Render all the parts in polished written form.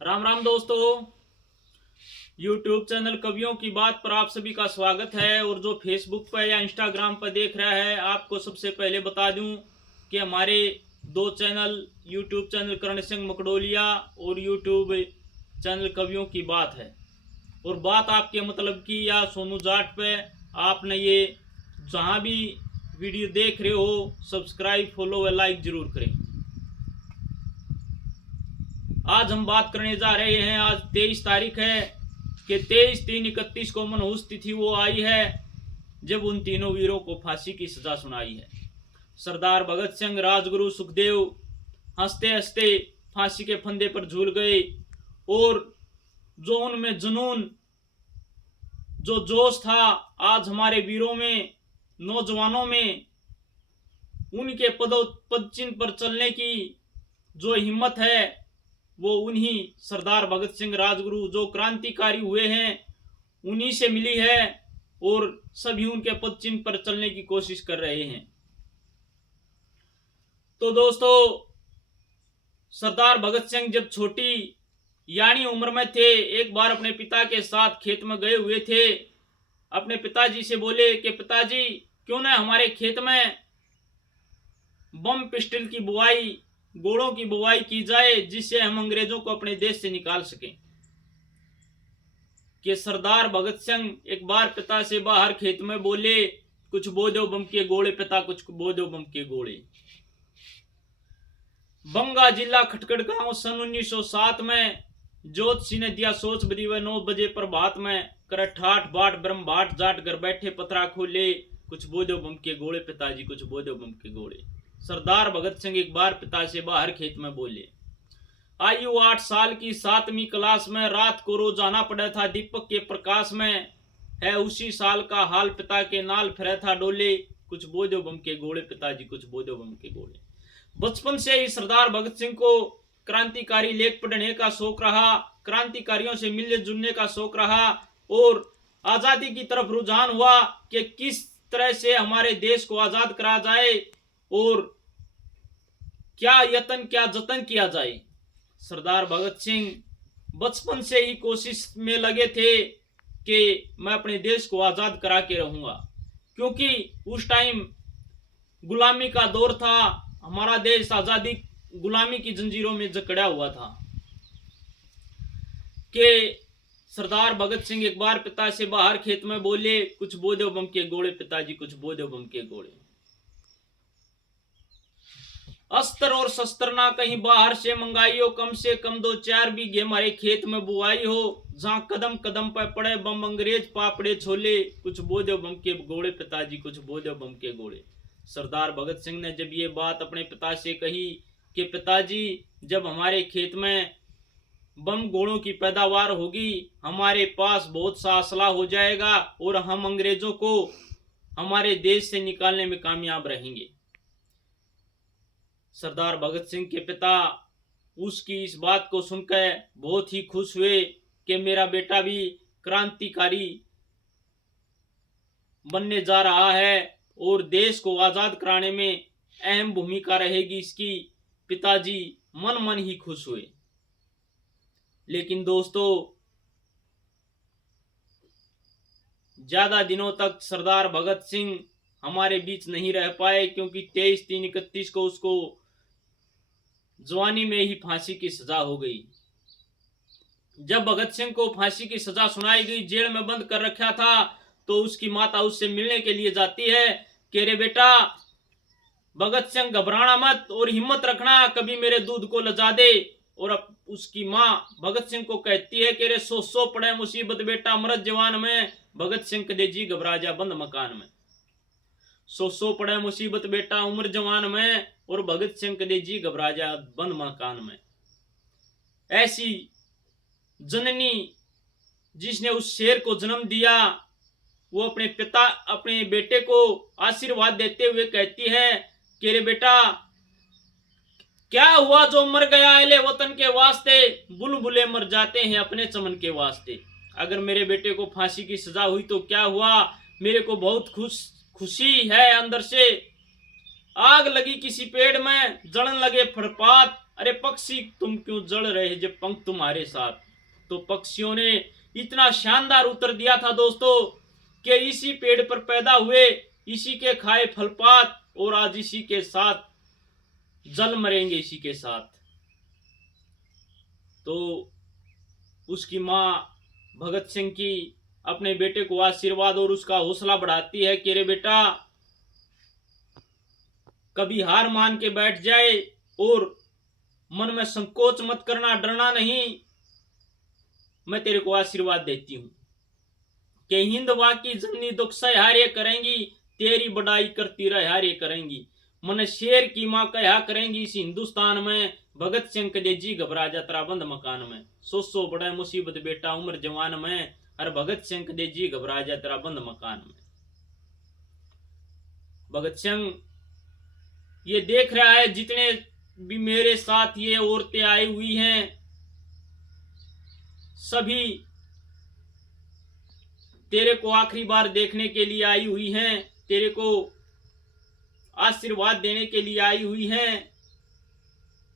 राम राम दोस्तों। YouTube channel कवियों की बात पर आप सभी का स्वागत है। और जो फेसबुक पर या इंस्टाग्राम पर देख रहा है, आपको सबसे पहले बता दूं कि हमारे दो channel, YouTube channel Karan Singh मकड़ोलिया और YouTube चैनल कवियों की बात है। और बात आपके मतलब की या सोनू जाट पे, आपने ये जहाँ भी वीडियो देख रहे हो, सब्सक्राइब, फॉलो व लाइक जरूर करें। आज हम बात करने जा रहे हैं, आज 23 तारीख है कि 23/3/31 को मनहूस तिथि वो आई है जब उन तीनों वीरों को फांसी की सजा सुनाई है। सरदार भगत सिंह, राजगुरु सुखदेव हंसते हंसते फांसी के फंदे पर झूल गए। और जो उनमें जुनून, जो जोश था, आज हमारे वीरों में, नौजवानों में उनके पद चिन्ह पर चलने की जो हिम्मत है, वो उन्हीं सरदार भगत सिंह, राजगुरु जो क्रांतिकारी हुए हैं, उन्हीं से मिली है। और सभी उनके पद चिन्ह पर चलने की कोशिश कर रहे हैं। तो दोस्तों, सरदार भगत सिंह जब छोटी यानी उम्र में थे, एक बार अपने पिता के साथ खेत में गए हुए थे। अपने पिताजी से बोले कि पिताजी, क्यों ना हमारे खेत में बम पिस्टल की बुआई, गोलों की बुआई की जाए, जिससे हम अंग्रेजों को अपने देश से निकाल सकें। कि सरदार भगत सिंह एक बार पिता से बाहर खेत में बोले, कुछ बो दो बम के गोले पिता, कुछ बो दो बम के गोले। बंगा जिला खटखड़ गांव सन 1907 में जोत सिंह ने दिया सोच बदी व 9 बजे प्रभात में, कर ठाठ बाट ब्रह्म भाट जाट घर बैठे पतरा खोले, कुछ बो दो बम के गोले पिताजी, कुछ बो दो बम के गोले। सरदार भगत सिंह एक बार पिता से बाहर खेत में बोले। आयु 8 साल की 7वीं क्लास में, रात को रोजाना पड़ा था दीपक के प्रकाश में, है उसी साल का हाल पिता के नाल फिरा था डोले, कुछ बो दो बम के गोले पिताजी, कुछ बो दो बम के गोले। बचपन से ही सरदार भगत सिंह को क्रांतिकारी लेख पढ़ने का शौक रहा, क्रांतिकारियों से मिलने जुलने का शौक रहा और आजादी की तरफ रुझान हुआ कि किस तरह से हमारे देश को आजाद करा जाए और क्या यत्न, क्या जतन किया जाए। सरदार भगत सिंह बचपन से ही कोशिश में लगे थे कि मैं अपने देश को आजाद करा के रहूंगा, क्योंकि उस टाइम गुलामी का दौर था। हमारा देश आजादी गुलामी की जंजीरों में जकड़ा हुआ था। कि सरदार भगत सिंह एक बार पिता से बाहर खेत में बोले, कुछ बो दो बम के गोले पिताजी, कुछ बो दो बम के गोले। अस्त्र और शस्त्र ना कहीं बाहर से मंगाई हो, कम से कम 2-4 बीघे हमारे खेत में बुआई हो, जहां कदम कदम पर पड़े बम अंग्रेज पापड़े छोले, कुछ बो दो बम के गोले पिताजी, कुछ बो दो बम के गोले। सरदार भगत सिंह ने जब ये बात अपने पिता से कही कि पिताजी, जब हमारे खेत में बम गोलों की पैदावार होगी, हमारे पास बहुत सा असला हो जाएगा और हम अंग्रेजों को हमारे देश से निकालने में कामयाब रहेंगे। सरदार भगत सिंह के पिता उसकी इस बात को सुनकर बहुत ही खुश हुए कि मेरा बेटा भी क्रांतिकारी बनने जा रहा है और देश को आजाद कराने में अहम भूमिका रहेगी इसकी। पिताजी मन मन ही खुश हुए। लेकिन दोस्तों, ज्यादा दिनों तक सरदार भगत सिंह हमारे बीच नहीं रह पाए, क्योंकि 23/3/31 को उसको जवानी में ही फांसी की सजा हो गई। जब भगत सिंह को फांसी की सजा सुनाई गई, जेल में बंद कर रखा था, तो उसकी माता उससे मिलने के लिए जाती है कि रे बेटा भगत सिंह, घबराना मत और हिम्मत रखना, कभी मेरे दूध को लजा दे। और अब उसकी माँ भगत सिंह को कहती है कि रे सो पड़े मुसीबत बेटा मरद जवान में, भगत सिंह कदे जी घबरा जा बंद मकान में। सो पड़े मुसीबत बेटा उम्र जवान में, और भगत सिंह कदे जी घबरा जा बंद मकान में। ऐसी जननी जिसने उस शेर को जन्म दिया, वो अपने पिता, अपने बेटे को आशीर्वाद देते हुए कहती है कि रे बेटा, क्या हुआ जो मर गया अहले वतन के वास्ते, बुलबुले मर जाते हैं अपने चमन के वास्ते। अगर मेरे बेटे को फांसी की सजा हुई तो क्या हुआ, मेरे को बहुत खुशी है अंदर से। आग लगी किसी पेड़ में, जलन लगे फरपात, अरे पक्षी तुम क्यों जल रहे जब पंख तुम्हारे साथ। तो पक्षियों ने इतना शानदार उत्तर दिया था दोस्तों कि इसी पेड़ पर पैदा हुए, इसी के खाए फलपात, और आज इसी के साथ जल मरेंगे इसी के साथ। तो उसकी माँ भगत सिंह की अपने बेटे को आशीर्वाद और उसका हौसला बढ़ाती है कि रे बेटा कभी हार मान के बैठ जाए और मन में संकोच मत करना, डरना नहीं। मैं तेरे को आशीर्वाद देती हूं कि हिंद वाकी जननी दुख सहारे करेंगी, तेरी बड़ाई करती रहारे करेंगी। मन शेर की माँ कहा करेंगी इस हिंदुस्तान में, भगत सिंह कदे जी घबरा जा तेरा बंद मकान में। सो बड़ा मुसीबत बेटा उम्र जवान में, अरे भगत सिंह कदे जी घबरा जा तेरा बंद मकान में। भगत सिंह ये देख रहा है जितने भी मेरे साथ ये औरतें आई हुई हैं सभी तेरे को आखिरी बार देखने के लिए आई हुई हैं, तेरे को आशीर्वाद देने के लिए आई हुई हैं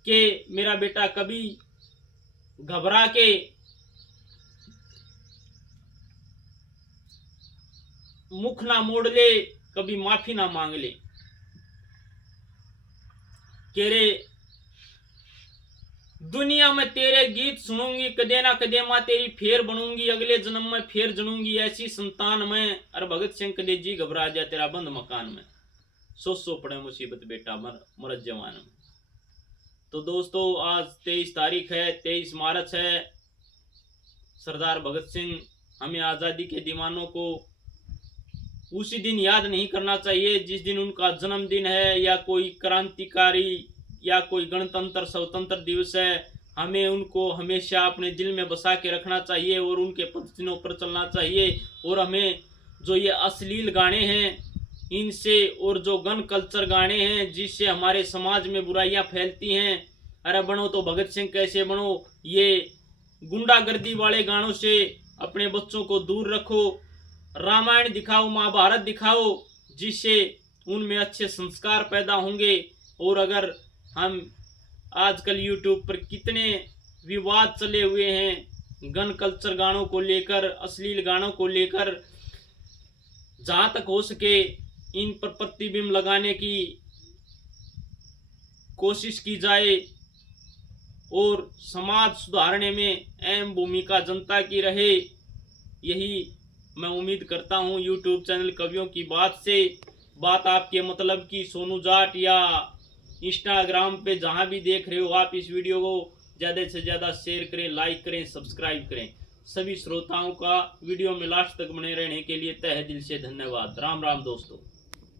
कि मेरा बेटा कभी घबरा के मुख ना मोड़ ले, कभी माफी ना मांग ले। कह रे दुनिया में तेरे गीत सुनूंगी, कदे ना कदे मां तेरी फेर बनूंगी, अगले जन्म में फेर जनूंगी ऐसी संतान में। अरे भगत सिंह कदे जी घबरा जा तेरा बंद मकान में, सो पड़े मुसीबत बेटा मरद जवान में। तो दोस्तों आज 23 तारीख है, 23 मार्च है। सरदार भगत सिंह, हमें आजादी के दीवानों को उसी दिन याद नहीं करना चाहिए जिस दिन उनका जन्मदिन है, या कोई क्रांतिकारी या कोई गणतंत्र स्वतंत्र दिवस है। हमें उनको हमेशा अपने दिल में बसा के रखना चाहिए और उनके पदचिन्हों पर चलना चाहिए। और हमें जो ये अश्लील गाने हैं इनसे, और जो गन कल्चर गाने हैं जिससे हमारे समाज में बुराइयां फैलती हैं, अरे बनो तो भगत सिंह कैसे बनो, ये गुंडागर्दी वाले गानों से अपने बच्चों को दूर रखो। रामायण दिखाओ, महाभारत दिखाओ, जिससे उनमें अच्छे संस्कार पैदा होंगे। और अगर हम आजकल यूट्यूब पर कितने विवाद चले हुए हैं गन कल्चर गानों को लेकर, अश्लील गानों को लेकर, जहां तक हो सके इन पर प्रतिबिंब लगाने की कोशिश की जाए और समाज सुधारने में अहम भूमिका जनता की रहे। यही मैं उम्मीद करता हूं यूट्यूब चैनल कवियों की बात से। बात आपके मतलब की सोनू जाट या इंस्टाग्राम पे जहां भी देख रहे हो आप इस वीडियो को ज़्यादा से ज़्यादा शेयर करें, लाइक करें, सब्सक्राइब करें। सभी श्रोताओं का वीडियो में लास्ट तक बने रहने के लिए तहे दिल से धन्यवाद। राम राम दोस्तों।